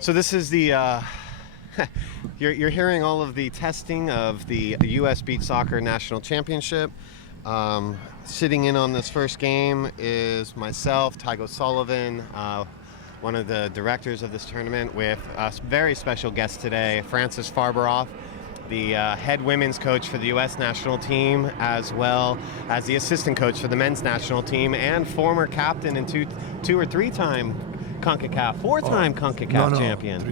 So this is the, you're hearing all of the testing of the U.S. Beach Soccer National Championship. Sitting in on this first game is myself, Tygo Sullivan, one of the directors of this tournament, with a very special guest today, Frances Farberoff, the head women's coach for the U.S. national team, as well as the assistant coach for the men's national team, and former captain and two or three-time CONCACAF, four-time CONCACAF champion.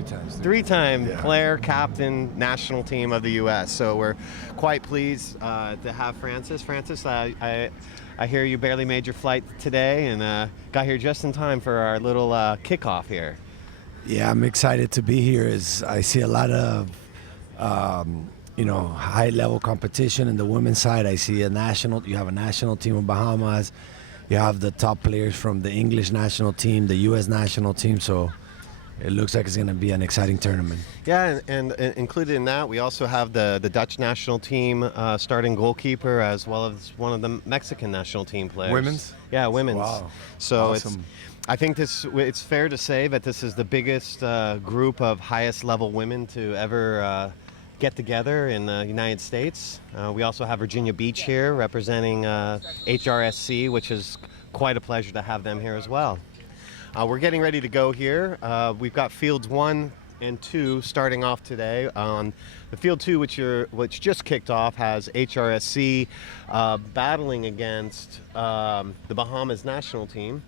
Three-time player, captain, national team of the U.S. So we're quite pleased to have Frances. Frances, I hear you barely made your flight today and got here just in time for our little kickoff here. Yeah, I'm excited to be here. I see a lot of high-level competition in the women's side. I see you have a national team of Bahamas. You have the top players from the English national team, the U.S. national team, so it looks like it's going to be an exciting tournament. Yeah, and included in that, we also have the Dutch national team starting goalkeeper, as well as one of the Mexican national team players. Women's? Yeah, women's. Wow. So awesome. I think it's fair to say that this is the biggest group of highest level women to ever get together in the United States. We also have Virginia Beach here representing HRSC, which is quite a pleasure to have them here as well. We're getting ready to go here. We've got fields 1 and 2 starting off today. On the field 2, which just kicked off, has HRSC battling against the Bahamas national team.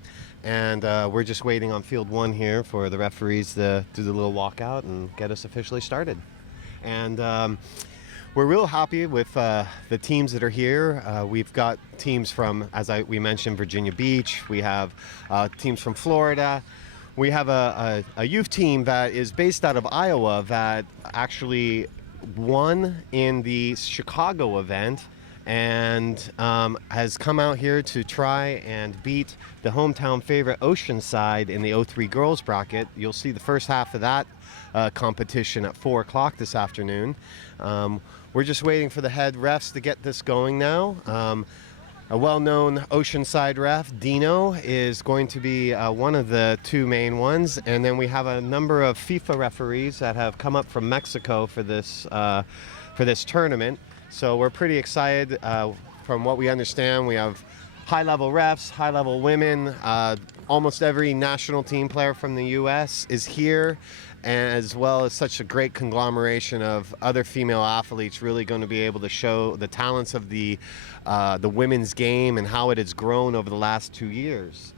And we're just waiting on field 1 here for the referees to do the little walkout and get us officially started. And we're real happy with the teams that are here. We've got teams from, we mentioned, Virginia Beach. We have teams from Florida. We have a youth team that is based out of Iowa that actually won in the Chicago event and has come out here to try and beat the hometown favorite Oceanside in the 03 girls bracket. You'll see the first half of that competition at 4 o'clock this afternoon. We're just waiting for the head refs to get this going now. A well-known Oceanside ref, Dino, is going to be one of the 2 main ones, and then we have a number of FIFA referees that have come up from Mexico for this tournament. So we're pretty excited. From what we understand, we have high-level refs, high-level women. Almost every national team player from the U.S. is here, as well as such a great conglomeration of other female athletes really going to be able to show the talents of the women's game and how it has grown over the last 2 years.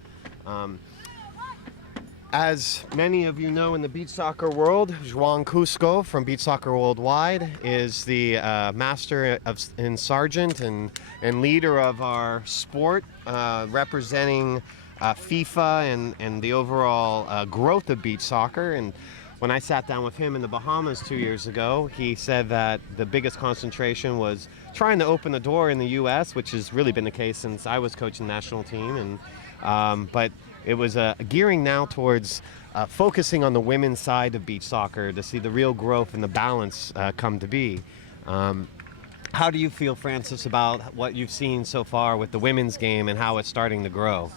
As many of you know in the beach soccer world, Juan Cusco from Beach Soccer Worldwide is the master and sergeant and leader of our sport, representing FIFA and the overall growth of beach soccer. And when I sat down with him in the Bahamas 2 years ago, he said that the biggest concentration was trying to open the door in the U.S., which has really been the case since I was coaching the national team. But it was gearing now towards focusing on the women's side of beach soccer to see the real growth and the balance come to be. How do you feel, Frances, about what you've seen so far with the women's game and how it's starting to grow?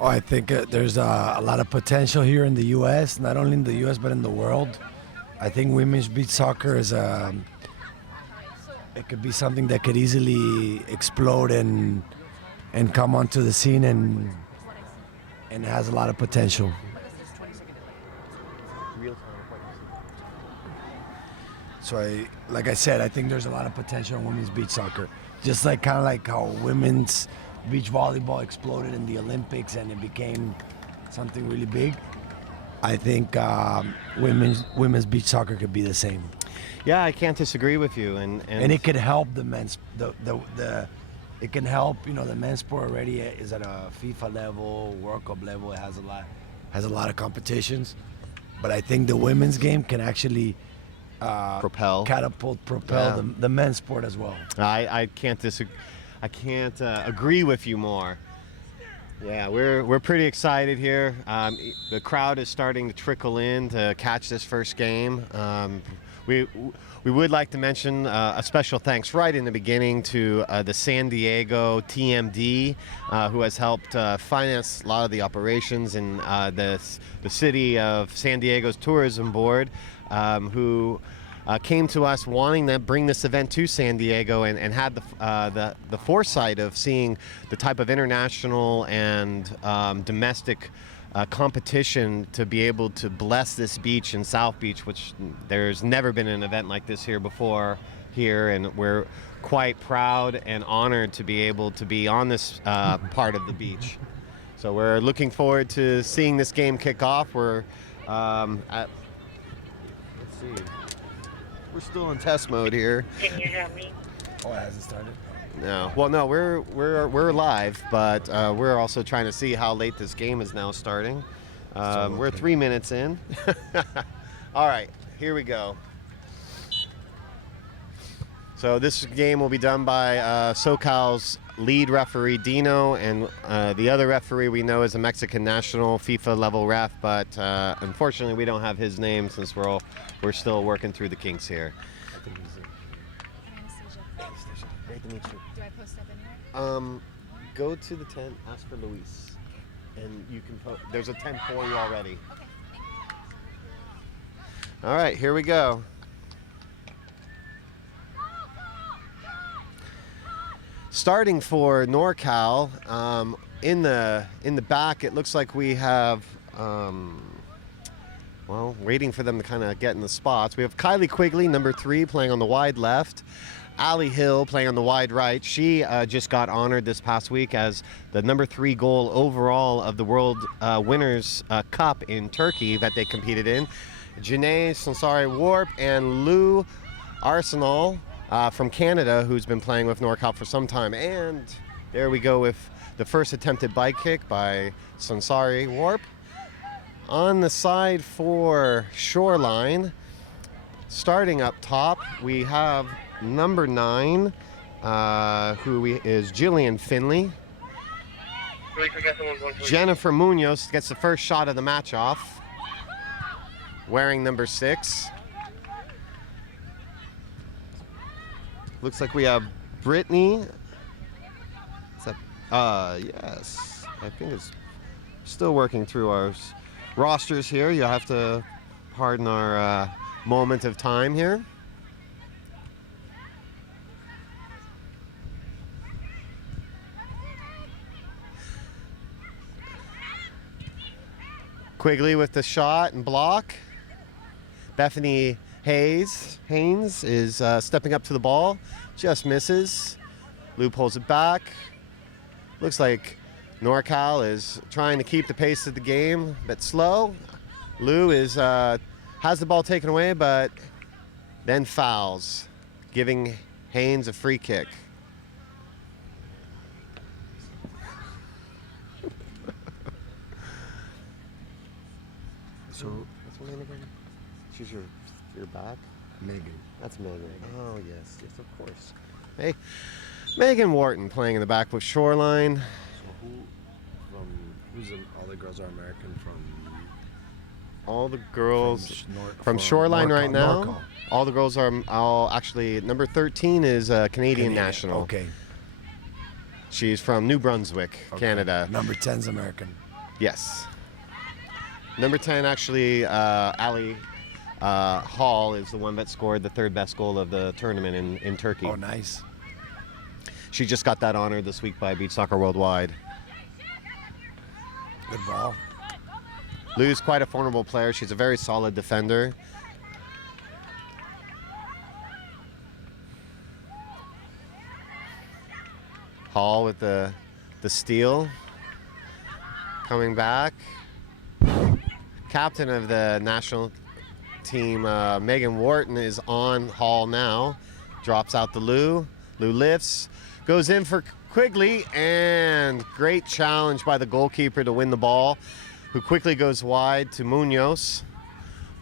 Oh, I think there's a lot of potential here in the U.S., not only in the U.S. but in the world. I think women's beach soccer is it could be something that could easily explode and come onto the scene and has a lot of potential. So like I said, I think there's a lot of potential in women's beach soccer. Just like how women's beach volleyball exploded in the Olympics and it became something really big. I think women's beach soccer could be the same. Yeah, I can't disagree with you. And it could help the men's it can help, the men's sport already is at a FIFA level, World Cup level. It has a lot of competitions, but I think the women's game can actually propel the men's sport as well. I can't disagree. I can't agree with you more. Yeah, we're pretty excited here. The crowd is starting to trickle in to catch this first game. we would like to mention a special thanks right in the beginning to the San Diego TMD, who has helped finance a lot of the operations in the city of San Diego's tourism board, who came to us wanting to bring this event to San Diego and had the foresight of seeing the type of international and domestic competition to be able to bless this beach in South Beach, which there's never been an event like this here before here, and we're quite proud and honored to be able to be on this part of the beach. So we're looking forward to seeing this game kick off. We're let's see. We're still in test mode here. Can you hear me? Oh, it hasn't started? No. Well, no, we're live, but we're also trying to see how late this game is now starting. We're 3 minutes in. All right, here we go. So this game will be done by SoCal's lead referee, Dino, and the other referee we know is a Mexican national FIFA level ref, but unfortunately we don't have his name since we're still working through the kinks here. I'm Anastasia. Great to meet you. Do I post up anywhere? Go to the tent, ask for Luis, and you can there's a tent for you already. Okay. All right, here we go. Starting for Norcal, in the back, it looks like we have, well, waiting for them to kind of get in the spots. We have Kylie Quigley, number 3, playing on the wide left. Allie Hill playing on the wide right. She just got honored this past week as the number 3 goal overall of the World Winners' Cup in Turkey that they competed in. Janae Sansari Warp and Lou Arsenal from Canada, who's been playing with Norcal for some time. And there we go with the first attempted bike kick by Sansari Warp. On the side for Shoreline, starting up top, we have number 9, who is Jillian Finley. Jennifer Munoz gets the first shot of the match off, wearing number 6. Looks like we have Brittany. Is that, yes, I think it's still working through our rosters here. You'll have to pardon our moment of time here. Quigley with the shot and block. Bethany Haynes is stepping up to the ball, just misses. Lou pulls it back. Looks like Norcal is trying to keep the pace of the game, but slow. Lou has the ball taken away, but then fouls, giving Haynes a free kick. So, what's her name again? She's your back? Megan. That's Megan. Oh, yes, of course. Hey, Megan Wharton playing in the back with Shoreline. So all the girls are American from? All the girls from from Shoreline Norcal, right now. Norcal. All the girls are actually, number 13 is Canadian national. Okay. She's from New Brunswick, Canada. Number 10's American. Yes. Number 10, actually, Ali Hall is the one that scored the 3rd best goal of the tournament in Turkey. Oh, nice. She just got that honor this week by Beach Soccer Worldwide. Good ball. Lou's quite a formidable player. She's a very solid defender. Hall with the steal. Coming back. Captain of the national team, Megan Wharton, is on Hall now. Drops out to Lou. Lou lifts. Goes in for Quigley, and great challenge by the goalkeeper to win the ball, who quickly goes wide to Munoz.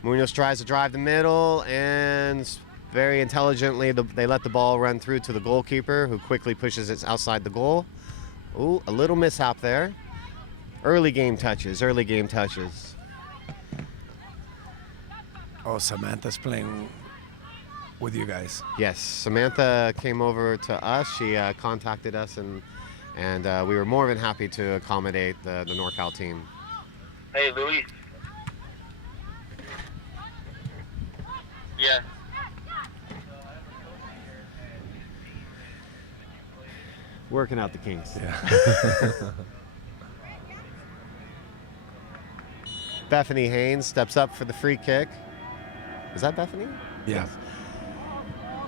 Munoz tries to drive the middle, and very intelligently they let the ball run through to the goalkeeper, who quickly pushes it outside the goal. Ooh, a little mishap there. Early game touches. Oh, Samantha's playing with you guys. Yes, Samantha came over to us. She contacted us, and we were more than happy to accommodate the Norcal team. Hey, Luis. Yeah. Working out the kinks. Yeah. Bethany Haynes steps up for the free kick. Is that Bethany? Yeah.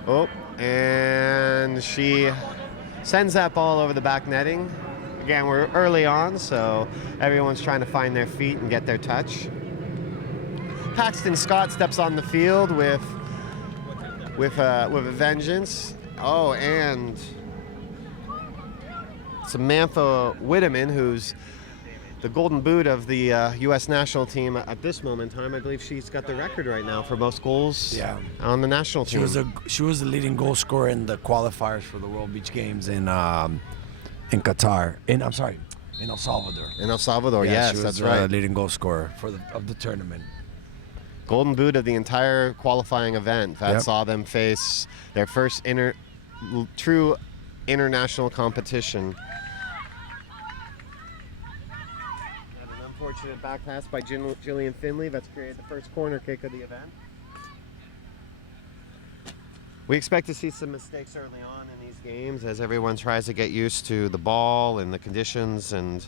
Oh, and she sends that ball over the back netting. Again, we're early on, so everyone's trying to find their feet and get their touch. Paxton Scott steps on the field with a vengeance. Oh, and Samantha Whitteman, who's the golden boot of the U.S. national team at this moment in time. I believe she's got the record right now for most goals on the national team. She was the leading goal scorer in the qualifiers for the World Beach Games in Qatar. In El Salvador. In El Salvador, Yeah, yes, she was that's the right. leading goal scorer of the tournament. Golden boot of the entire qualifying event that Yep. saw them face their first true international competition. And an unfortunate back pass by Jillian Finley that's created the first corner kick of the event. We expect to see some mistakes early on in these games as everyone tries to get used to the ball and the conditions and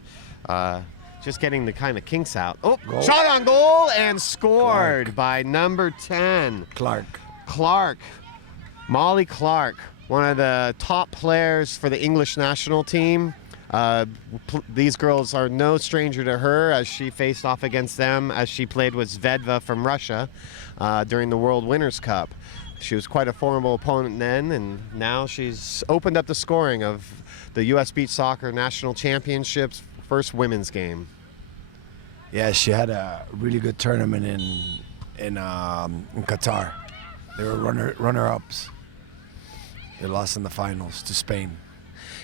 just getting the kind of kinks out. Oh, Goal. Shot on goal and scored by number 10. Clark. Molly Clark, one of the top players for the English national team. These girls are no stranger to her as she faced off against them as she played with Zvedva from Russia during the World Winners' Cup. She was quite a formidable opponent then, and now she's opened up the scoring of the U.S. Beach Soccer National Championships first women's game. Yeah, she had a really good tournament in Qatar. They were runner-ups. They lost in the finals to Spain.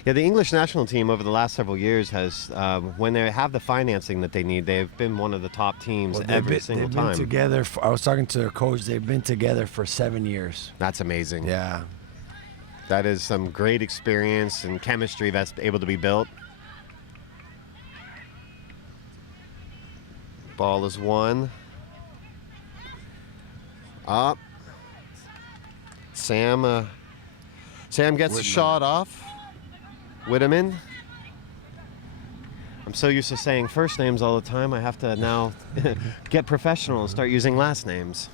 Yeah, the English national team over the last several years has, when they have the financing that they need, they've been one of the top teams every single they've time. Been together. I was talking to their coach. They've been together for 7 years. That's amazing. Yeah. That is some great experience and chemistry that's able to be built. Ball is won. Up. Sam gets a shot off. Whitteman. I'm so used to saying first names all the time, I have to now get professional and start using last names.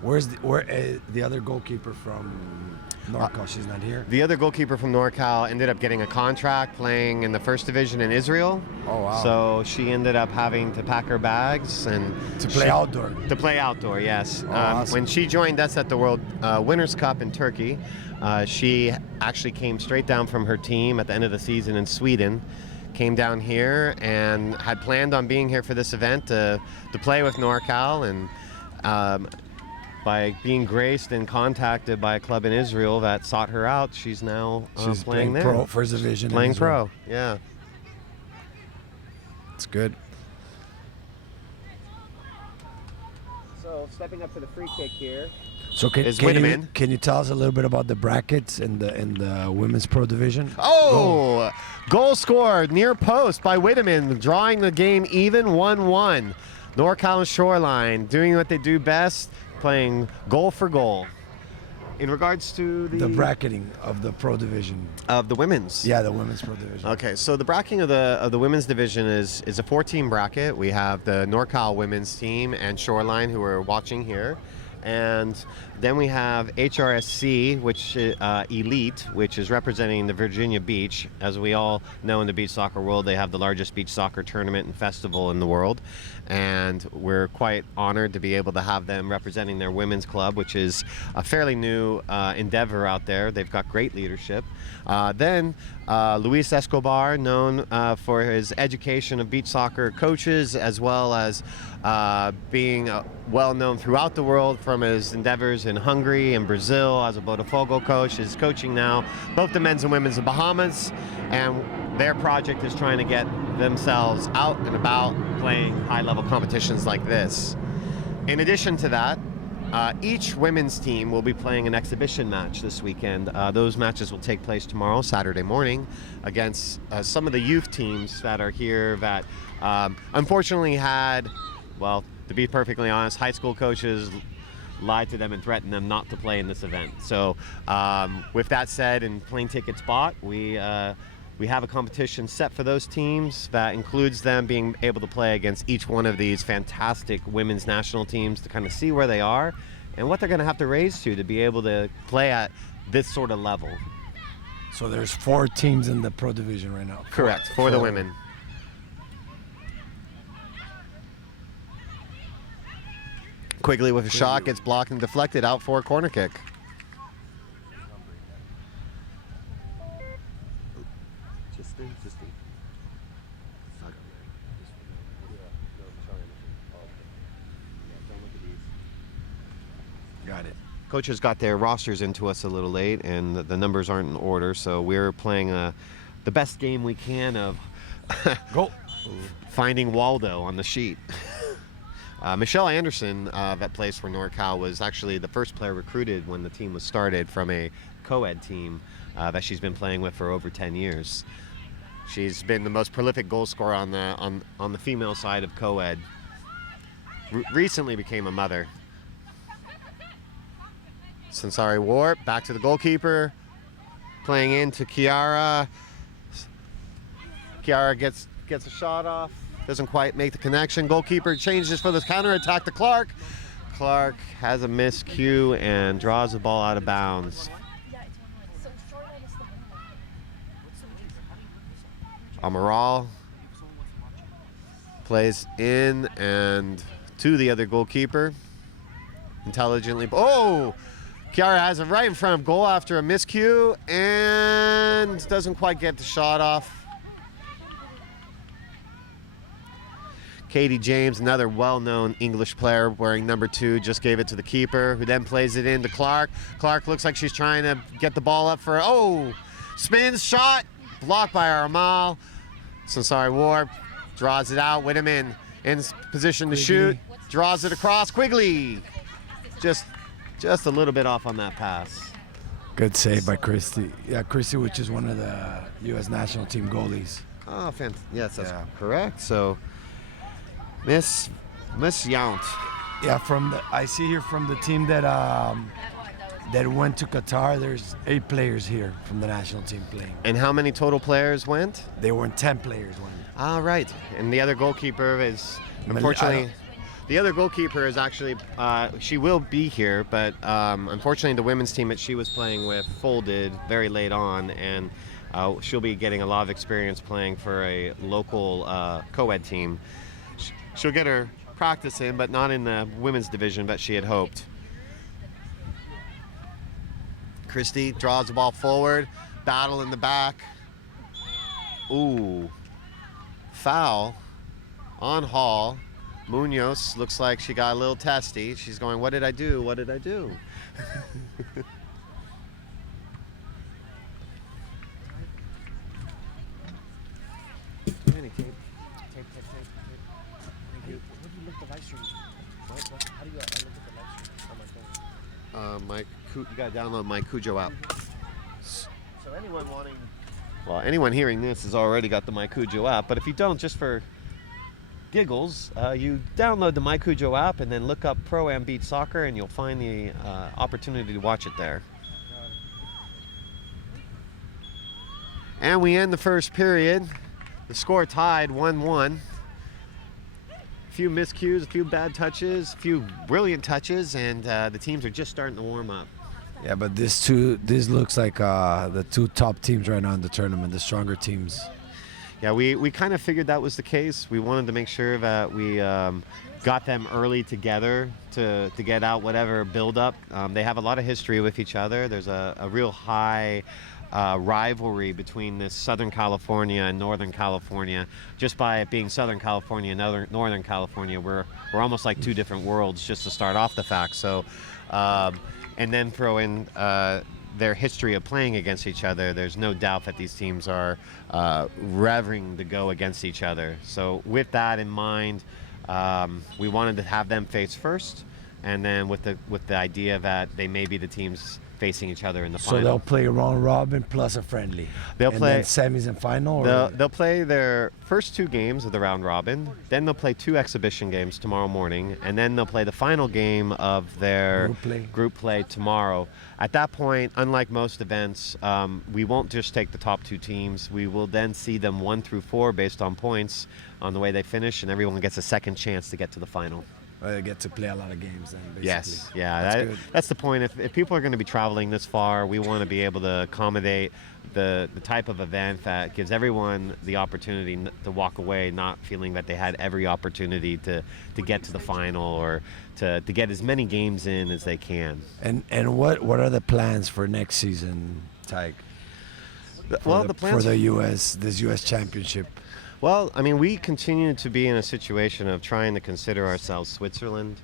Where's the other goalkeeper from Norcal? She's not here. The other goalkeeper from Norcal ended up getting a contract playing in the first division in Israel. Oh, wow. So she ended up having to pack her bags and To play outdoor. To play outdoor, yes. Oh, awesome. When she joined us at the World Winners' Cup in Turkey, she actually came straight down from her team at the end of the season in Sweden, came down here and had planned on being here for this event to play with Norcal, and by being graced and contacted by a club in Israel that sought her out, she's now She's playing there. pro, first division. in Playing Israel. pro, yeah. It's good. So stepping up for the free kick here. So Is Whitteman. can you tell us a little bit about the brackets in the women's pro division? Oh, goal scored near post by Whitteman, drawing the game even 1-1. Norcal and Shoreline doing what they do best, playing goal for goal. In regards to The bracketing of the pro division. of the women's. Yeah, the women's pro division. Okay, so the bracketing of the women's division is a 4-team bracket. We have the Norcal women's team and Shoreline, who are watching here. And then we have HRSC, which Elite, which is representing the Virginia Beach. As we all know in the beach soccer world, they have the largest beach soccer tournament and festival in the world. And we're quite honored to be able to have them representing their women's club, which is a fairly new endeavor out there. They've got great leadership. Then Luis Escobar, known for his education of beach soccer coaches, as well as being well known throughout the world from his endeavors in Hungary and Brazil as a Botafogo coach, is coaching now both the men's and women's in Bahamas, and their project is trying to get themselves out and about playing high-level competitions like this. In addition to that, Each women's team will be playing an exhibition match this weekend. Those matches will take place tomorrow, Saturday morning, against some of the youth teams that are here that unfortunately had, well, to be perfectly honest, high school coaches lied to them and threatened them not to play in this event. So with that said, and plane tickets bought, we have a competition set for those teams that includes them being able to play against each one of these fantastic women's national teams to kind of see where they are and what they're going to have to raise to be able to play at this sort of level. So there's 4 teams in the pro division right now. Correct, for the women. Quigley with a shot, gets blocked and deflected, out for a corner kick. Got it. Coaches got their rosters into us a little late, and the numbers aren't in order, so we're playing the best game we can of Go. finding Waldo on the sheet. Michelle Anderson, that plays for Norcal, was actually the first player recruited when the team was started from a co-ed team that she's been playing with for over 10 years. She's been the most prolific goal scorer on the female side of co-ed. Recently became a mother. Sansari Warp, back to the goalkeeper, playing into Kiara. Kiara gets a shot off, doesn't quite make the connection. Goalkeeper changes for the counterattack to Clark. Clark has a miscue and draws the ball out of bounds. Amaral plays in and to the other goalkeeper. Intelligently, oh! Kiara has it right in front of goal after a miscue and doesn't quite get the shot off. Katie James, another well-known English player wearing number 2, just gave it to the keeper, who then plays it into Clark. Clark looks like she's trying to get the ball up for, oh! Spins, shot, blocked by Aramal. Sansari Warp draws it out, Whitteman in position to shoot, draws it across. Quigley just a little bit off on that pass. Good save by Christy. Yeah, Christy, which is one of the U.S. national team goalies. Oh, yes, that's correct. So, Miss Yount. Yeah, I see here from the team that went to Qatar. There's 8 players here from the national team playing. And how many total players went? There were 10 players went. All right. And the other goalkeeper is, unfortunately, the other goalkeeper is actually, she will be here, but unfortunately the women's team that she was playing with folded very late on, and she'll be getting a lot of experience playing for a local co-ed team. She'll get her practice in, but not in the women's division that she had hoped. Christie draws the ball forward, battle in the back. Ooh, foul on Hall. Munoz looks like she got a little testy. She's going, what did I do? What did I do? You gotta download my Cujo app. So anyone hearing this has already got the My Cujo app, but if you don't, just for giggles, you download the My Cujo app and then look up Pro-Am Beach Soccer, and you'll find the opportunity to watch it there. And we end the first period. The score tied 1-1. A few miscues, a few bad touches, a few brilliant touches, and the teams are just starting to warm up. Yeah, but this looks like the 2 top teams right now in the tournament, the stronger teams. Yeah, we kind of figured that was the case. We wanted to make sure that we got them early together to get out whatever build-up. They have a lot of history with each other. There's a real high rivalry between this Southern California and Northern California. Just by it being Southern California and Northern California, we're almost like 2 different worlds, just to start off the fact. So, and then throw in their history of playing against each other, there's no doubt that these teams are revving to go against each other. So with that in mind, we wanted to have them face first, and then with the idea that they may be the teams facing each other in the So final. they'll play round robin plus a friendly. They'll and play then semis and final. Or? They'll play their first 2 games of the round robin. Then they'll play 2 exhibition games tomorrow morning, and then they'll play the final game of their group play tomorrow. At that point, unlike most events, we won't just take the top 2 teams. We will then see them 1 through 4 based on points on the way they finish, and everyone gets a second chance to get to the final. They get to play a lot of games then, basically. Yes, yeah, that's the point. If people are going to be traveling this far, we want to be able to accommodate the type of event that gives everyone the opportunity to walk away not feeling that they had every opportunity to get to the final or to get as many games in as they can. And what are the plans for next season, Tyke? The plans for the U.S. Championship. Well, I mean, we continue to be in a situation of trying to consider ourselves Switzerland.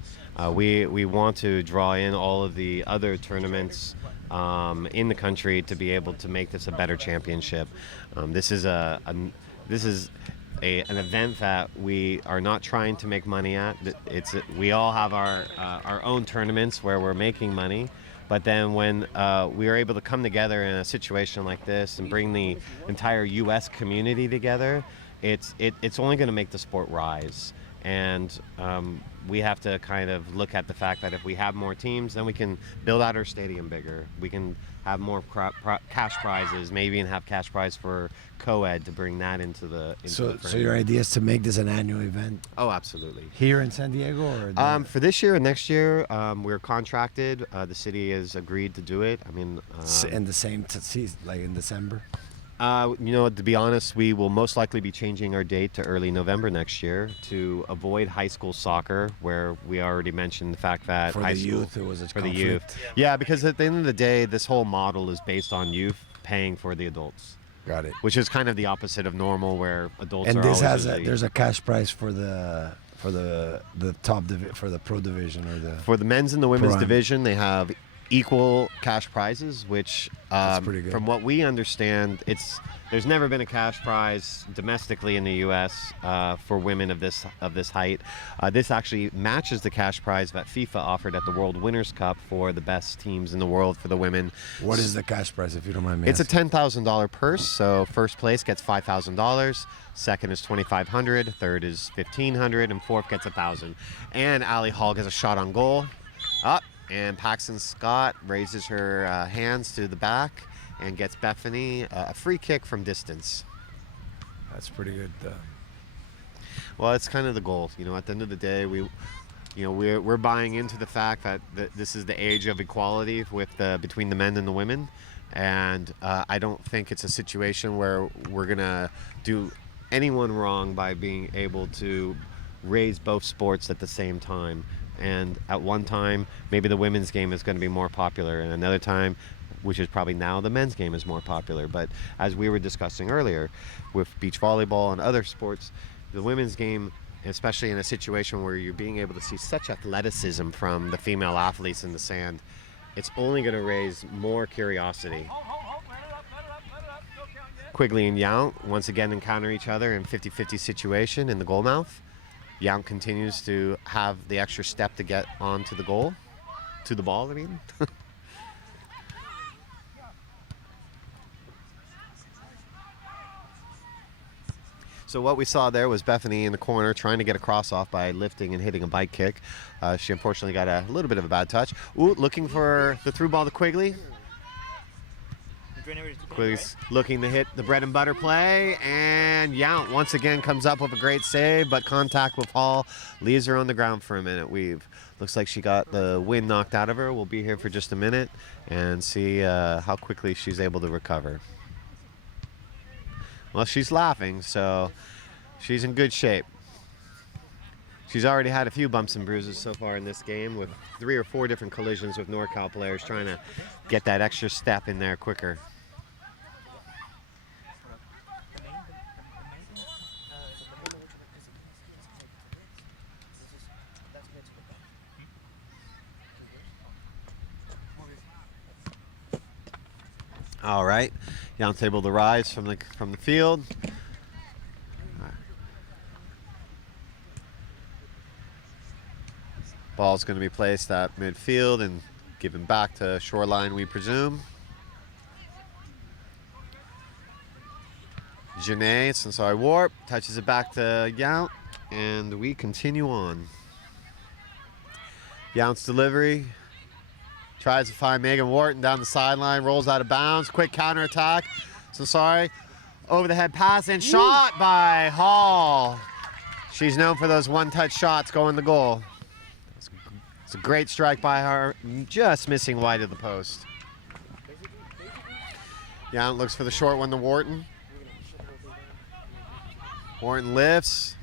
We want to draw in all of the other tournaments in the country to be able to make this a better championship. This is an event that we are not trying to make money at. We all have our own tournaments where we're making money. But then when we are able to come together in a situation like this and bring the entire U.S. community together, it's only going to make the sport rise. And we have to kind of look at the fact that if we have more teams, then we can build out our stadium bigger. We can have more cash prizes, maybe even have cash prize for co-ed to bring that into the So your idea is to make this an annual event? Oh, absolutely. Here in San Diego? Or for this year and next year, we're contracted. The city has agreed to do it. I mean, in the same season, like in December? To be honest, we will most likely be changing our date to early November next year to avoid high school soccer, where we already mentioned the fact that for high the school, youth, it was a for the conflict. youth. Yeah, because at the end of the day, this whole model is based on youth paying for the adults. Got it. Which is kind of the opposite of normal, where adults and are this always has there's a cash prize for the top for the pro division for the men's and the women's Prime. division. They have equal cash prizes, which That's pretty good. from what we understand, there's never been a cash prize domestically in the U.S. For women of this height. This actually matches the cash prize that FIFA offered at the World Winners' Cup for the best teams in the world for the women. What is the cash prize, if you don't mind me It's a asking? $10,000 purse. So first place gets $5,000, second is $2,500, third is $1,500, and fourth gets $1,000. And Ali Hall gets a shot on goal. Up. And Paxton Scott raises her hands to the back and gets Bethany a free kick from distance. That's pretty good. Well, it's kind of the goal. At the end of the day, we're buying into the fact that this is the age of equality between the men and the women, and I don't think it's a situation where we're gonna do anyone wrong by being able to raise both sports at the same time. And at one time, maybe the women's game is going to be more popular, and another time, which is probably now, the men's game is more popular. But as we were discussing earlier, with beach volleyball and other sports, the women's game, especially in a situation where you're being able to see such athleticism from the female athletes in the sand, it's only going to raise more curiosity. Quigley and Yount once again encounter each other in 50-50 situation in the goal mouth. Yount continues to have the extra step to get onto the ball, I mean. So what we saw there was Bethany in the corner trying to get a cross off by lifting and hitting a bike kick. She unfortunately got a little bit of a bad touch. Ooh, looking for the through ball to Quigley. Quigley's looking to hit the bread and butter play, and Yount once again comes up with a great save, but contact with Hall leaves her on the ground for a minute. Looks like she got the wind knocked out of her. We'll be here for just a minute and see how quickly she's able to recover. Well, she's laughing, so she's in good shape. She's already had a few bumps and bruises so far in this game, with 3 or 4 different collisions with Norcal players trying to get that extra step in there quicker. All right, Yount's able to rise from the field. Ball's going to be placed at midfield and given back to Shoreline, we presume. Janae, Sansari Warp, touches it back to Yount, and we continue on. Yount's delivery. Tries to find Megan Wharton down the sideline, rolls out of bounds. Quick counterattack. Sansari, over the head pass and shot by Hall. She's known for those one-touch shots going to goal. It's a great strike by her, just missing wide of the post. Yount looks for the short one to Wharton. Wharton lifts.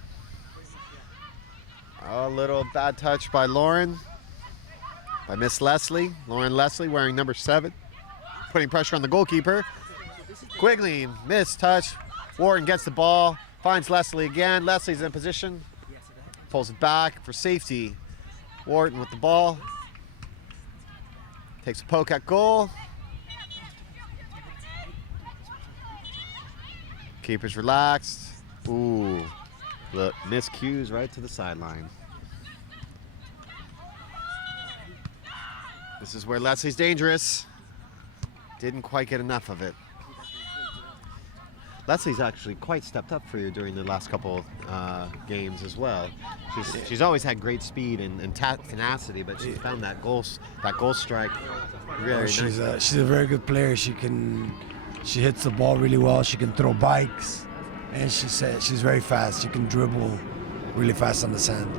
A little bad touch by Lauren. By Miss Leslie. Lauren Leslie wearing number 7. Putting pressure on the goalkeeper. Quigley, missed touch. Wharton gets the ball. Finds Leslie again. Leslie's in position. Pulls it back for safety. Wharton with the ball. Takes a poke at goal. Keeper's relaxed. Ooh, look, miscues right to the sideline. This is where Leslie's dangerous. Didn't quite get enough of it. Leslie's actually quite stepped up for you during the last couple games as well. She's always had great speed and tenacity, but she's found that goal strike really nice. She's a very good player. She hits the ball really well. She can throw bikes, and she's very fast. She can dribble really fast on the sand.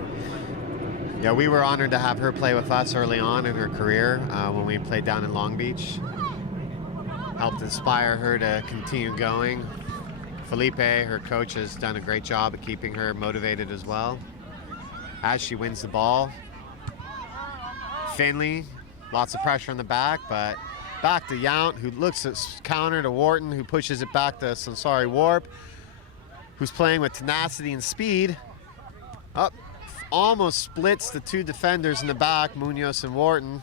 Yeah, we were honored to have her play with us early on in her career when we played down in Long Beach. Helped inspire her to continue going. Felipe, her coach, has done a great job of keeping her motivated as well. As she wins the ball, Finley, lots of pressure on the back, but back to Yount, who looks at counter to Wharton, who pushes it back to Sansari Warp, who's playing with tenacity and speed. Up, almost splits the two defenders in the back, Munoz and Wharton.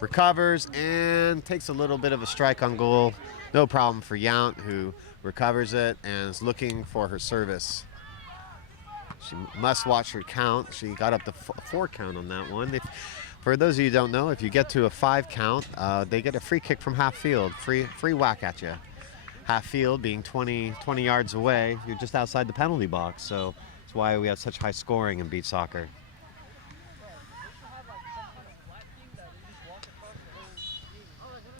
Recovers and takes a little bit of a strike on goal. No problem for Yount, who recovers it and is looking for her service. She must watch her count. She got up to 4 count on that one. For those of you who don't know, if you get to a 5 count, they get a free kick from half field. Free whack at you. Half field being 20 yards away. You're just outside the penalty box. So that's why we have such high scoring in beach soccer.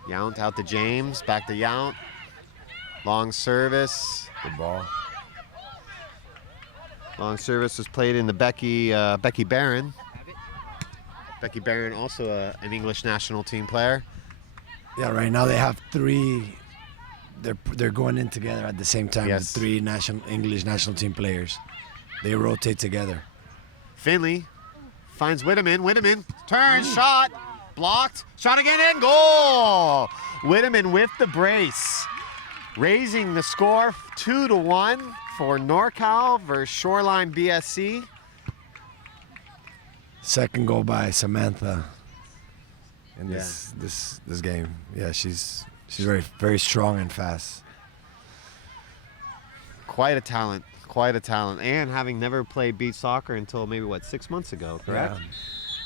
Yount out to James, back to Yount. Long service. Good ball. Long service was played in the Becky Barron. Becky Barron, also an English national team player. Yeah, right now they have 3. They're going in together at the same time. Yes. The 3 English national team players. They rotate together. Finley finds Whitteman. Whitteman turns, shot, blocked, shot again, and goal! Whitteman with the brace, raising the score 2-1 for Norcal versus Shoreline BSC. Second goal by Samantha in Yeah. this game. Yeah, she's very, very strong and fast. Quite a talent, and having never played beach soccer until maybe 6 months ago, correct?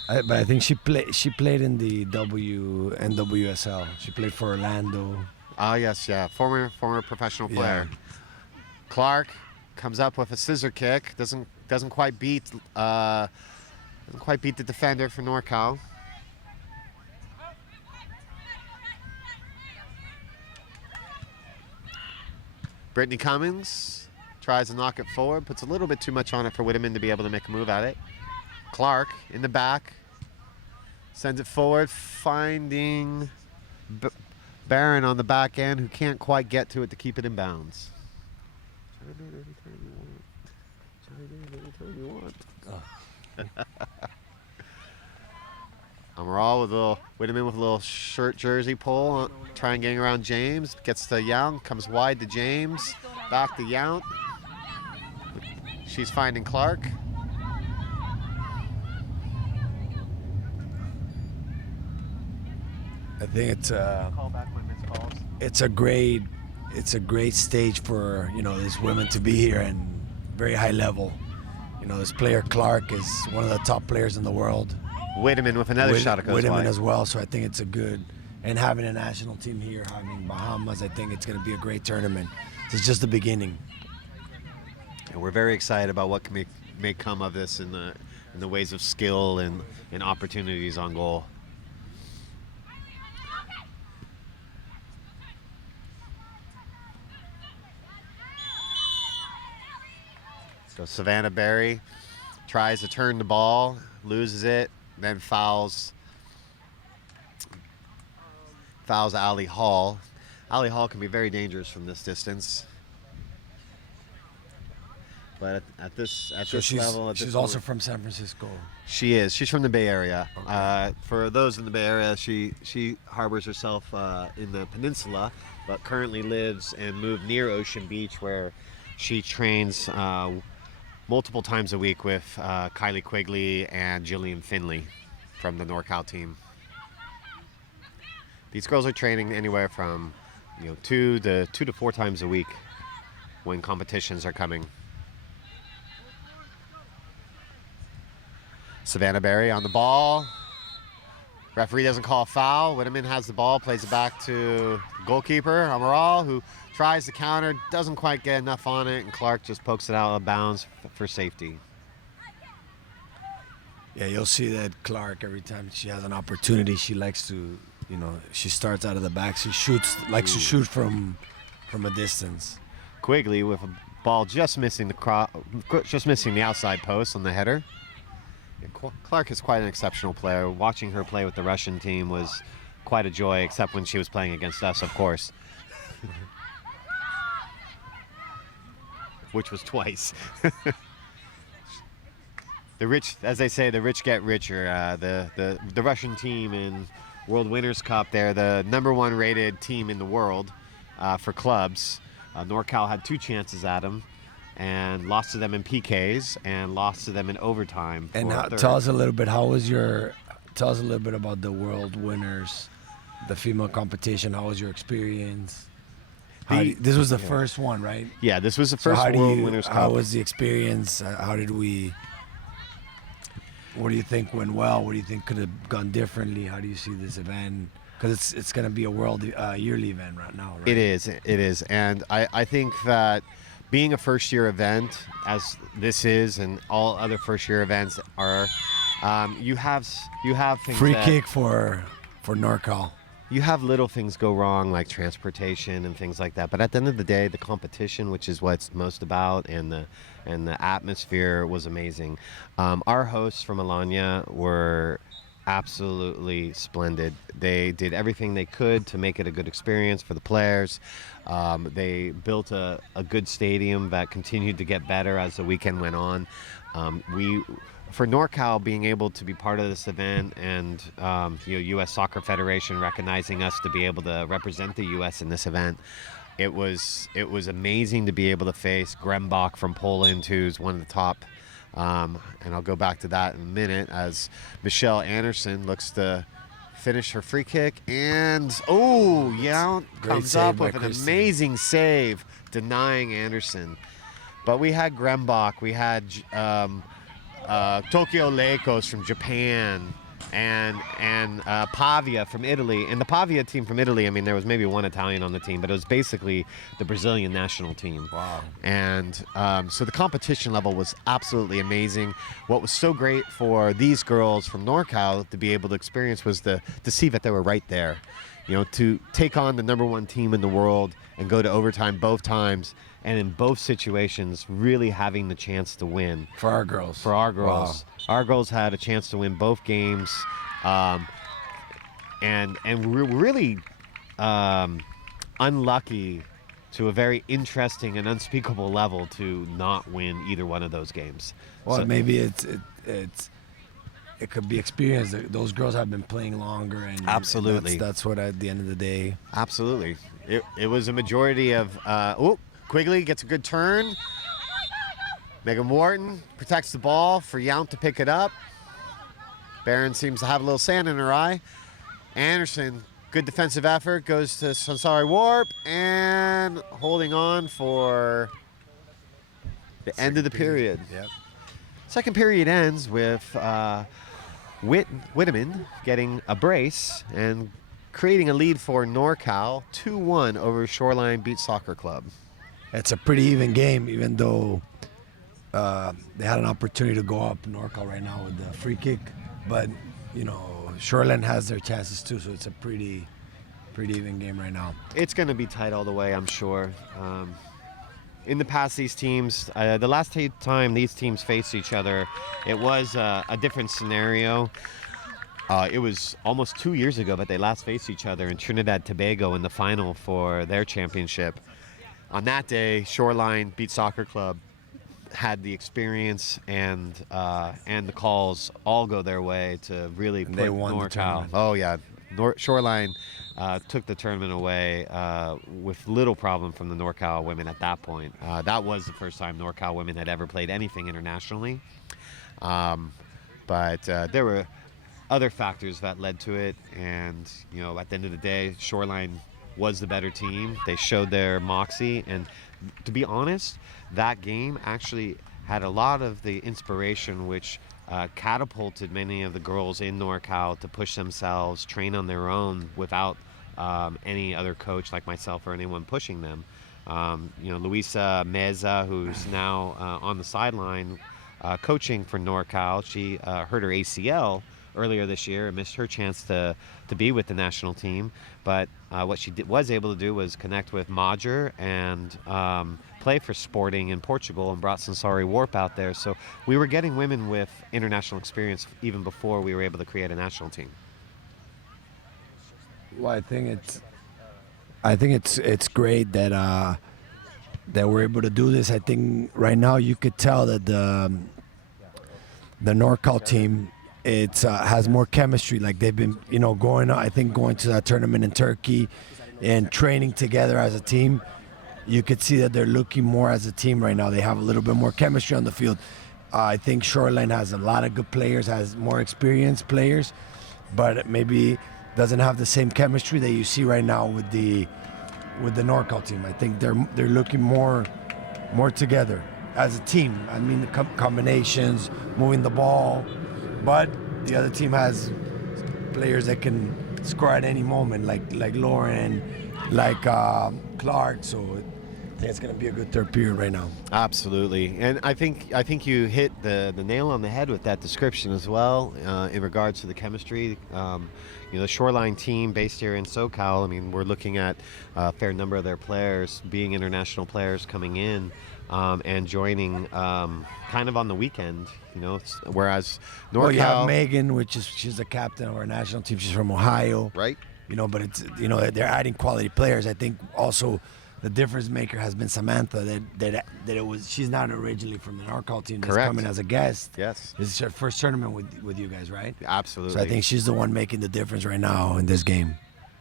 Yeah. But I think she played in the NWSL. She played for Orlando. Oh yes, yeah, former professional player. Yeah. Clark comes up with a scissor kick, doesn't quite beat the defender for Norcal. Brittany Cummings tries to knock it forward, puts a little bit too much on it for Whitteman to be able to make a move at it. Clark in the back, sends it forward, finding Barron on the back end, who can't quite get to it to keep it in bounds. Amaral with a little Whitteman with a little shirt jersey pull, trying getting around James, gets to Yount, comes wide to James, back to Yount. She's finding Clark. I think it's a great stage for these women to be here and very high level. This player Clark is one of the top players in the world. Whitman with another shot that goes Whitman wide. as well. So I think it's a good, and having a national team here, having Bahamas, I think it's going to be a great tournament. It's just the beginning. And we're very excited about what may come of this in the ways of skill and opportunities on goal. So Savannah Berry tries to turn the ball, loses it, then fouls Ali Hall. Ali Hall can be very dangerous from this distance. But at this level, she's also from San Francisco. She is. She's from the Bay Area. Okay. For those in the Bay Area, she harbors herself in the peninsula, but currently lives and moved near Ocean Beach, where she trains multiple times a week with Kylie Quigley and Jillian Finley from the Norcal team. These girls are training anywhere from 2 to 4 times a week when competitions are coming. Savannah Berry on the ball. Referee doesn't call a foul. Whitman has the ball, plays it back to goalkeeper Amaral, who tries to counter, doesn't quite get enough on it, and Clark just pokes it out of bounds for safety. Yeah, you'll see that Clark, every time she has an opportunity, she likes to, she starts out of the back. She likes to shoot from a distance. Quigley with a ball just missing the outside post on the header. Clark is quite an exceptional player. Watching her play with the Russian team was quite a joy, except when she was playing against us, of course. Which was twice. The rich, as they say, the rich get richer. The Russian team in World Winners' Cup, they're the #1 rated team in the world for clubs. Norcal had 2 chances at them and lost to them in PKs and lost to them in overtime. And tell us a little bit, tell us a little bit about the World Winners, the female competition. How was your experience? This was the first one, right? Yeah, this was the first World Winners Cup. How was the experience? What do you think went well? What do you think could have gone differently? How do you see this event? Because it's going to be a world yearly event right now, right? It is. And I think that being a first-year event, as this is, and all other first-year events are, you have things free kick for Norcal. You have little things go wrong, like transportation and things like that. But at the end of the day, the competition, which is what it's most about, and the atmosphere was amazing. Our hosts from Alanya were absolutely splendid. They did everything they could to make it a good experience for the players. They built a good stadium that continued to get better as the weekend went on. For Norcal being able to be part of this event, and U.S. Soccer Federation recognizing us to be able to represent the U.S. in this event, it was amazing to be able to face Grembach from Poland, who's one of the top. And I'll go back to that in a minute as Michelle Anderson looks to finish her free kick, and comes up with an amazing save, denying Anderson. But we had Grembach, we had Tokyo Lakos from Japan, and Pavia from Italy. And the Pavia team from Italy, I mean, there was maybe one Italian on the team, but it was basically the Brazilian national team. Wow. And so the competition level was absolutely amazing. What was so great for these girls from Norcal to be able to experience was to see that they were right there. To take on the #1 team in the world and go to overtime both times, and in both situations really having the chance to win. For our girls. Wow. Our girls had a chance to win both games, and we're really unlucky to a very interesting and unspeakable level to not win either one of those games. Well, so maybe it could be experienced. Those girls have been playing longer, and absolutely, that's what at the end of the day. Absolutely, it was a majority of. Quigley gets a good turn. Megan Wharton protects the ball for Yount to pick it up. Barron seems to have a little sand in her eye. Anderson, good defensive effort, goes to Sansari Warp, and holding on for the end of the period. Yep. Second period ends with Whitteman getting a brace and creating a lead for Norcal. 2-1 over Shoreline Beach Soccer Club. It's a pretty even game, even though they had an opportunity to go up Norcal right now with the free kick. But, Shoreline has their chances too, so it's a pretty even game right now. It's going to be tight all the way, I'm sure. In the past, these teams, the last time these teams faced each other, it was a different scenario. It was almost 2 years ago that they last faced each other in Trinidad Tobago in the final for their championship. On that day, Shoreline Beach Soccer Club had the experience and the calls all go their way to really put they won the Norcal. tournament. Oh yeah, Shoreline took the tournament away with little problem from the Norcal women at that point. That was the first time Norcal women had ever played anything internationally. But there were other factors that led to it, and at the end of the day, Shoreline was the better team. They showed their moxie, and to be honest, that game actually had a lot of the inspiration which catapulted many of the girls in Norcal to push themselves, train on their own without any other coach like myself or anyone pushing them. Luisa Meza, who's now on the sideline coaching for Norcal, she hurt her ACL earlier this year and missed her chance to be with the national team. But what she was able to do was connect with Modger and play for Sporting in Portugal and brought Sansari Warp out there. So we were getting women with international experience even before we were able to create a national team. Well, I think it's great that we're able to do this. I think right now you could tell that the Norcal team has more chemistry. Like they've been going to that tournament in Turkey and training together as a team. You could see that they're looking more as a team right now. They have a little bit more chemistry on the field. I think Shoreline has a lot of good players, has more experienced players, but maybe doesn't have the same chemistry that you see right now with the Norcal team. I think they're looking more together as a team. I mean, the combinations, moving the ball, but the other team has players that can score at any moment, like Lauren, like Clark. So I think it's going to be a good third period right now. Absolutely, and I think you hit the nail on the head with that description as well in regards to the chemistry. The Shoreline team based here in SoCal, I mean, we're looking at a fair number of their players being international players coming in and joining kind of on the weekend, whereas Norcal... Well, you have Megan, she's the captain of our national team. She's from Ohio. Right. But it's, they're adding quality players. I think also the difference maker has been Samantha, she's not originally from the Norcal team. That's coming as a guest. Yes. This is her first tournament with you guys, right? Absolutely. So I think she's the one making the difference right now in this game.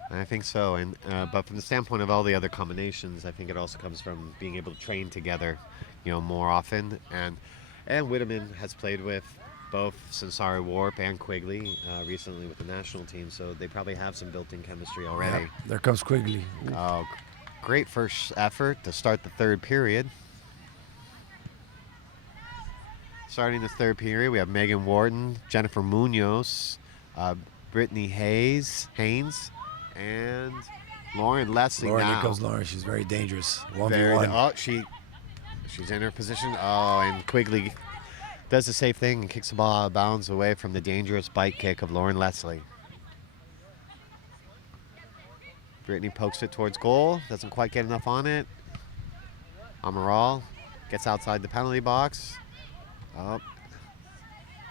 I think so, and but from the standpoint of all the other combinations, I think it also comes from being able to train together, more often. And Whitteman has played with both Sansari Warp and Quigley recently with the national team, so they probably have some built-in chemistry already. Yep, there comes Quigley. Oh, great first effort to start the third period. Starting the third period, we have Megan Wharton, Jennifer Munoz, Brittany Haynes, and Lauren Leslie. Lauren, now. here comes Lauren. She's very dangerous. 1v1. She's in her position. Oh, and Quigley does the safe thing and kicks the ball out of bounds away from the dangerous bite kick of Lauren Leslie. Brittany pokes it towards goal. Doesn't quite get enough on it. Amaral gets outside the penalty box. Oh,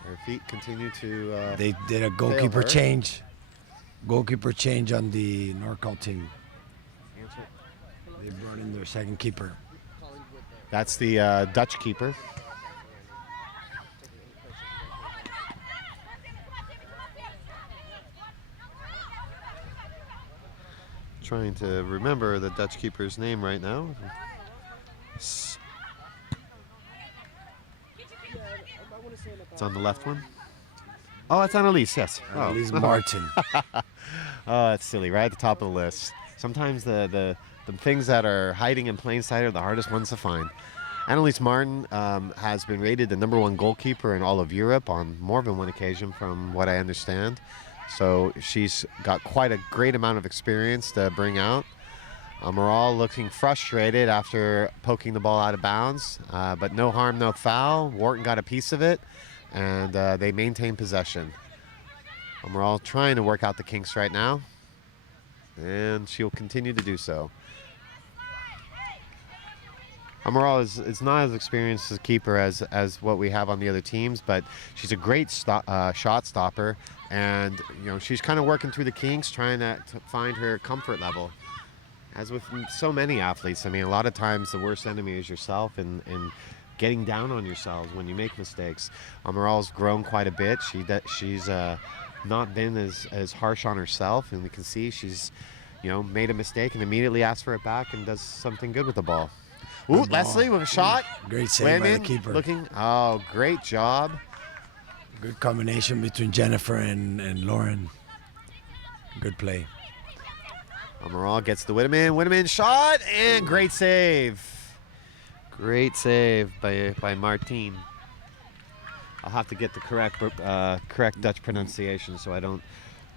her feet continue to they did a goalkeeper change. Goalkeeper change on the Norcal team. They brought in their second keeper. That's the Dutch keeper. Trying to remember the Dutch keeper's name right now. It's on the left one. Oh, it's on Elise, yes. Elise Martin. Oh, that's silly, right at the top of the list. Sometimes the things that are hiding in plain sight are the hardest ones to find. Annalise Martin has been rated the #1 goalkeeper in all of Europe on more than one occasion, from what I understand. So she's got quite a great amount of experience to bring out. Amaral looking frustrated after poking the ball out of bounds, but no harm, no foul. Wharton got a piece of it, and they maintain possession. Amaral trying to work out the kinks right now, and she'll continue to do so. Amaral is not as experienced as a keeper as what we have on the other teams, but she's a great shot stopper, and she's kind of working through the kinks, trying to find her comfort level. As with so many athletes, I mean, a lot of times the worst enemy is yourself, and getting down on yourselves when you make mistakes. Amaral's grown quite a bit. She's not been as harsh on herself, and we can see she's made a mistake and immediately asks for it back and does something good with the ball. Ooh, Leslie with a shot. Great save by the keeper. Great job. Good combination between Jennifer and Lauren. Good play. Amaral gets the Whitman. Whitman shot and great save. Great save by Martine. I'll have to get the correct Dutch pronunciation so I don't.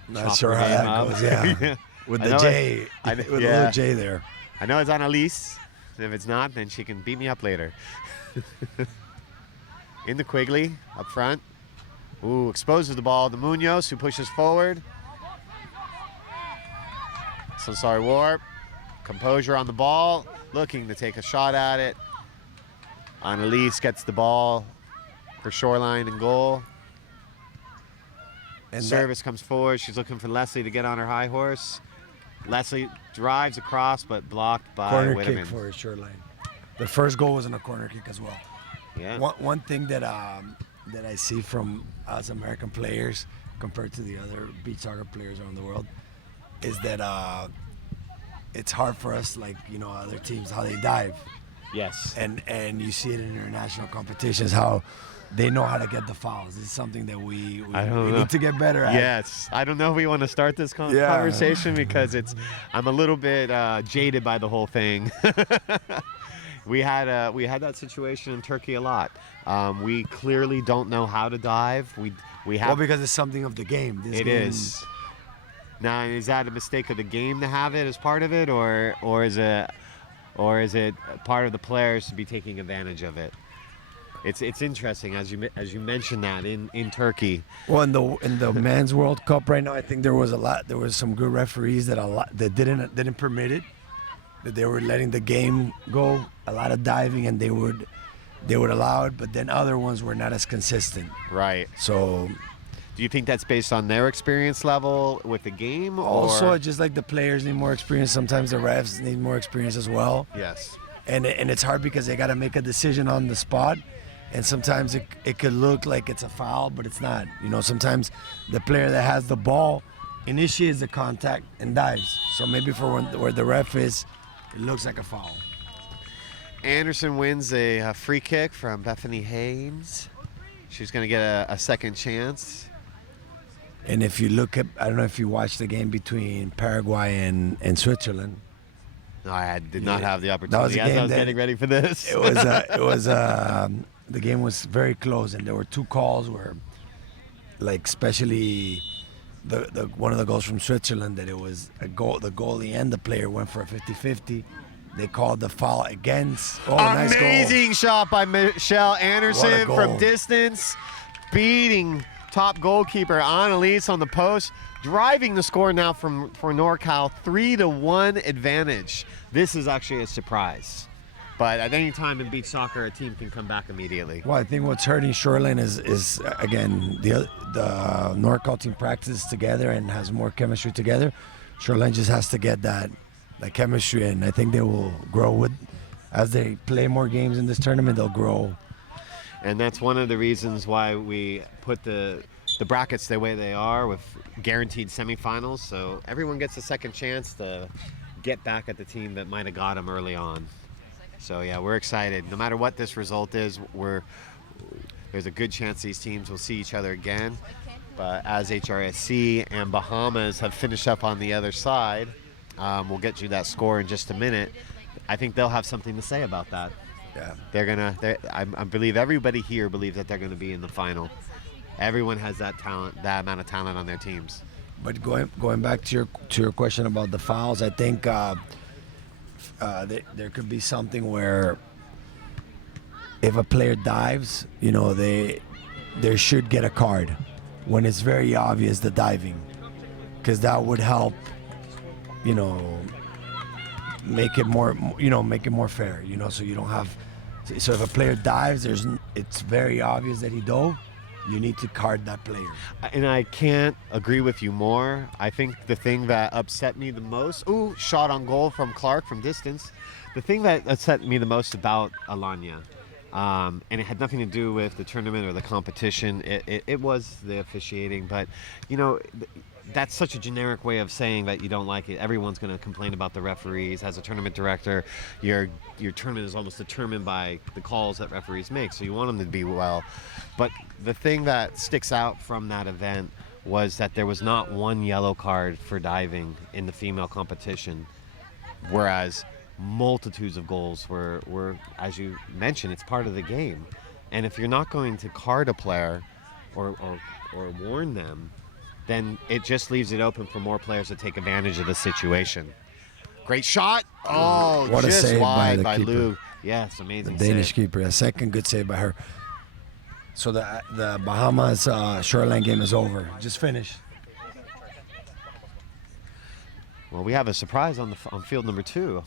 Not sure how that goes. Yeah. With the J, with a little J there. I know it's Annalise. If it's not, then she can beat me up later. In the Quigley, up front. Ooh, exposes the ball to Munoz, who pushes forward. Sansari Warp. Composure on the ball, looking to take a shot at it. Annalise gets the ball for Shoreline and goal. And service comes forward. She's looking for Leslie to get on her high horse. Leslie drives across, but blocked by corner Whitman. Kick for Shoreline. The first goal was on a corner kick as well. Yeah. One thing that I see from us American players compared to the other beach soccer players around the world is that it's hard for us, like other teams, how they dive. Yes. And you see it in international competitions how they know how to get the fouls. It's something that we need to get better at. Yes. I don't know if we want to start this conversation because I'm a little bit jaded by the whole thing. We had that situation in Turkey a lot. We clearly don't know how to dive. We have because it's something of the game. It is. Now, is that a mistake of the game to have it as part of it, or is it part of the players to be taking advantage of it? It's interesting as you mentioned that in Turkey. Well, in the men's World Cup right now, I think there was some good referees that didn't permit it, that they were letting the game go, a lot of diving, and they would allow it, but then other ones were not as consistent. Right. So, do you think that's based on their experience level with the game? Also, just like the players need more experience, sometimes the refs need more experience as well. Yes. And it's hard because they got to make a decision on the spot. And sometimes it could look like it's a foul, but it's not. Sometimes the player that has the ball initiates the contact and dives. So maybe for where the ref is, it looks like a foul. Anderson wins a free kick from Bethany Haynes. She's going to get a second chance. And if you look at, I don't know if you watched the game between Paraguay and Switzerland. No, I did not have the opportunity. That was a game I was getting ready for this. The game was very close, and there were two calls where, like, especially the one of the goals from Switzerland, that it was a goal. The goalie and the player went for a 50-50. They called the foul against. Oh, nice goal. Amazing shot by Michelle Anderson from distance, beating top goalkeeper Annalise on the post, driving the score now for Norcal, 3-1 advantage. This is actually a surprise. But at any time in beach soccer, a team can come back immediately. Well, I think what's hurting Shoreline is again, the Norcal team practices together and has more chemistry together. Shoreline just has to get that chemistry, and I think they will grow as they play more games in this tournament. They'll grow. And that's one of the reasons why we put the brackets the way they are, with guaranteed semifinals, so everyone gets a second chance to get back at the team that might have got them early on. So yeah, we're excited. No matter what this result is, there's a good chance these teams will see each other again. But as HRSC and Bahamas have finished up on the other side, we'll get you that score in just a minute. I think they'll have something to say about that. Yeah. I believe everybody here believes that they're gonna be in the final. Everyone has that talent, that amount of talent on their teams. But going back to your question about the fouls, I think there could be something where if a player dives, they should get a card when it's very obvious the diving, because that would help, make it more fair, so you don't have. So if a player dives, it's very obvious that he dove. You need to card that player. And I can't agree with you more. I think the thing that upset me the most, shot on goal from Clark from distance. The thing that upset me the most about Alanya, and it had nothing to do with the tournament or the competition. It was the officiating, but that's such a generic way of saying that you don't like it. Everyone's going to complain about the referees. As a tournament director, your tournament is almost determined by the calls that referees make, so you want them to be well. But the thing that sticks out from that event was that there was not one yellow card for diving in the female competition, whereas multitudes of goals were, as you mentioned, it's part of the game. And if you're not going to card a player or warn them, then it just leaves it open for more players to take advantage of the situation. Great shot. Oh, what just a save wide by the keeper. Lou. Yeah, it's amazing. The Danish save. keeper, a second good save by her. So the Bahamas Shoreline game is over. Just finished. Well, we have a surprise on field number 2.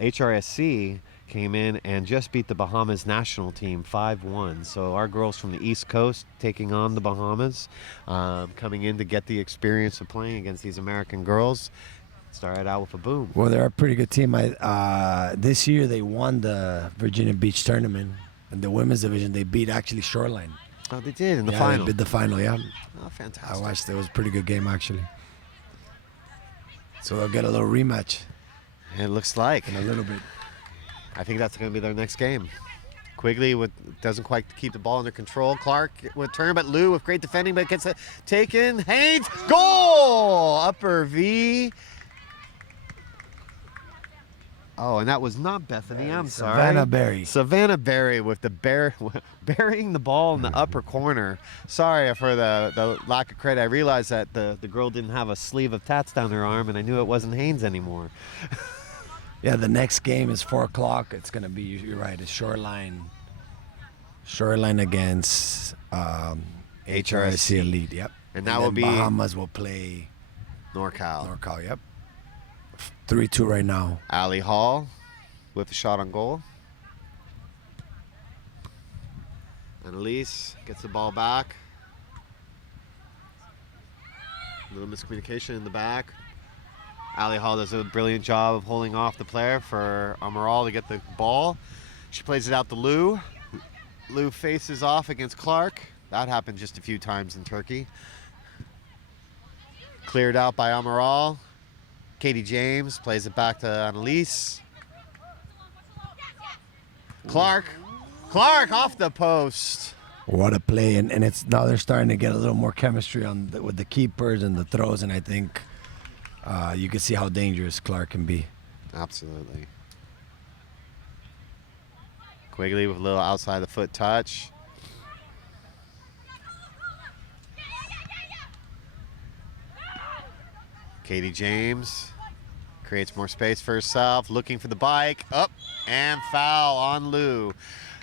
HRSC came in and just beat the Bahamas national team 5-1. So our girls from the East Coast taking on the Bahamas, coming in to get the experience of playing against these American girls. Started out with a boom. Well, they're a pretty good team. This year they won the Virginia Beach tournament. In the women's division, they beat actually Shoreline. Oh, they did in the They final. beat the final, yeah. Oh, I fantastic. watched it. It was a pretty good game, actually. So they'll get a little rematch It looks like. in a little bit. I think that's going to be their next game. Quigley doesn't quite keep the ball under control. Clark with turn, but Lou with great defending, but gets it taken. Haynes, goal! Upper V. Oh, and that was not Bethany. I'm sorry. Savannah Berry. Savannah Berry with burying the ball in the upper corner. Sorry for the lack of credit. I realized that the girl didn't have a sleeve of tats down her arm, and I knew it wasn't Haynes anymore. Yeah, the next game is 4 o'clock. It's going to be, you're right, it's Shoreline. Shoreline against HRSC Elite, yep. And that then will be Bahamas will play Norcal. Norcal, yep. 3-2 right now. Ali Hall with the shot on goal. Annalise gets the ball back. A little miscommunication in the back. Ali Hall does a brilliant job of holding off the player for Amaral to get the ball. She plays it out to Lou. Lou faces off against Clark. That happened just a few times in Turkey. Cleared out by Amaral. Katie James plays it back to Annalise. Clark off the post. What a play. And it's now they're starting to get a little more chemistry with the keepers and the throws, and I think you can see how dangerous Clark can be. Absolutely. Quigley with a little outside the foot touch. Katie James creates more space for herself, looking for the bike. Up and foul on Lou.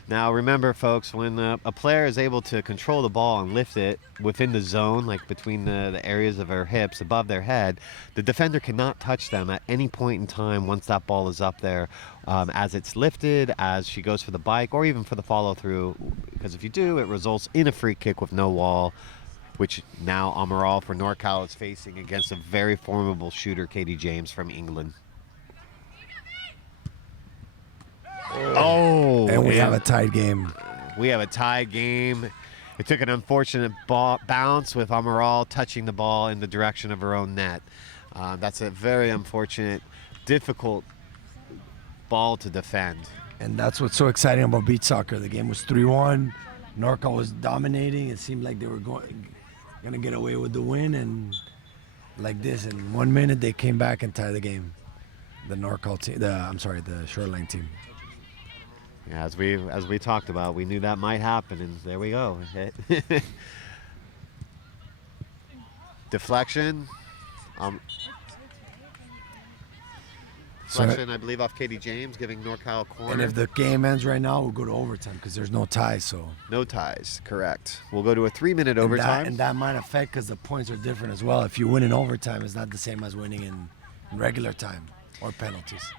Now remember, folks, when a player is able to control the ball and lift it within the zone, like between the areas of her hips, above their head, the defender cannot touch them at any point in time once that ball is up there, as it's lifted, as she goes for the bike, or even for the follow-through. Because if you do, it results in a free kick with no wall, which now Amaral for Norcal is facing against a very formidable shooter, Katie James from England. Oh, And we have a tied game. We have a tied game. It took an unfortunate bounce with Amaral touching the ball in the direction of her own net. That's a very unfortunate, difficult ball to defend. And that's what's so exciting about beach soccer. The game was 3-1. Norcal was dominating. It seemed like they were going to get away with the win. And like this, in 1 minute, they came back and tied the game. The Norcal team, the Shoreline team. Yeah, as we talked about, we knew that might happen, and there we go. Deflection. Deflection, I believe, off Katie James, giving Norcal a corner. And if the game ends right now, we'll go to overtime because there's no ties. So no ties, correct. We'll go to a 3-minute overtime. And that might affect because the points are different as well. If you win in overtime, it's not the same as winning in regular time or penalties.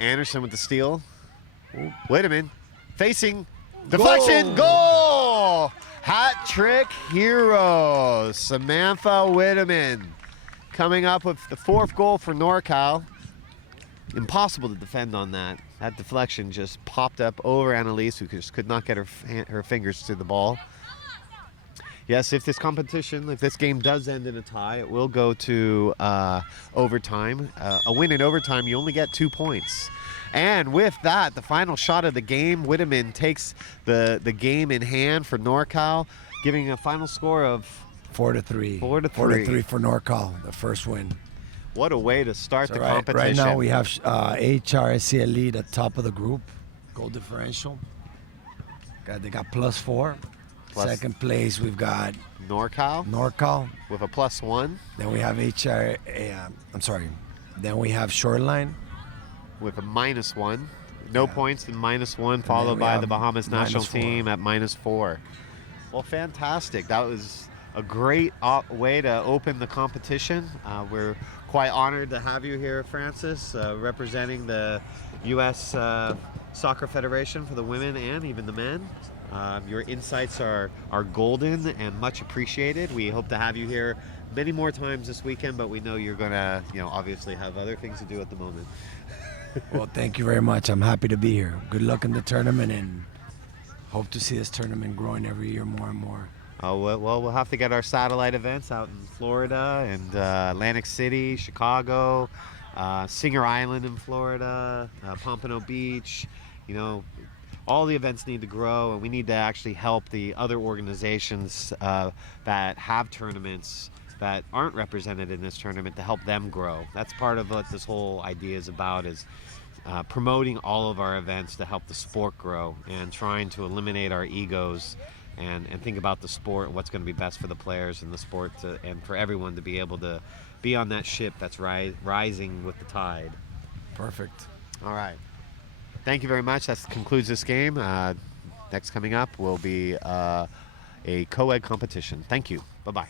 Anderson with the steal. Whitman facing. Deflection. Goal! Hat trick heroes. Samantha Whitman coming up with the 4th goal for Norcal. Impossible to defend on that. That deflection just popped up over Annalise, who just could not get her fingers to the ball. Yes, if this game does end in a tie, it will go to overtime. A win in overtime, you only get 2 points. And with that, the final shot of the game, Whitman takes the game in hand for Norcal, giving a final score of 4-3. 4-3 for Norcal, the first win. What a way to start the competition. Right now we have HRSC Elite at top of the group, goal differential. They got +4. Second place we've got Norcal with a +1. Then we have Then we have Shoreline with a -1. No points and -1, followed by the Bahamas national team at -4. Well, fantastic. That was a great way to open the competition. We're quite honored to have you here, Francis, representing the U.S. Soccer Federation for the women and even the men. Your insights are golden and much appreciated. We hope to have you here many more times this weekend, but we know you're going to, obviously have other things to do at the moment. Well, thank you very much. I'm happy to be here. Good luck in the tournament, and hope to see this tournament growing every year more and more. Oh, well, we'll have to get our satellite events out in Florida and Atlantic City, Chicago, Singer Island in Florida, Pompano Beach. All the events need to grow, and we need to actually help the other organizations that have tournaments that aren't represented in this tournament to help them grow. That's part of what this whole idea is about, is promoting all of our events to help the sport grow and trying to eliminate our egos and think about the sport and what's going to be best for the players and the sport and for everyone to be able to be on that ship that's rising with the tide. Perfect. All right. Thank you very much. That concludes this game. Next coming up will be a co-ed competition. Thank you. Bye-bye.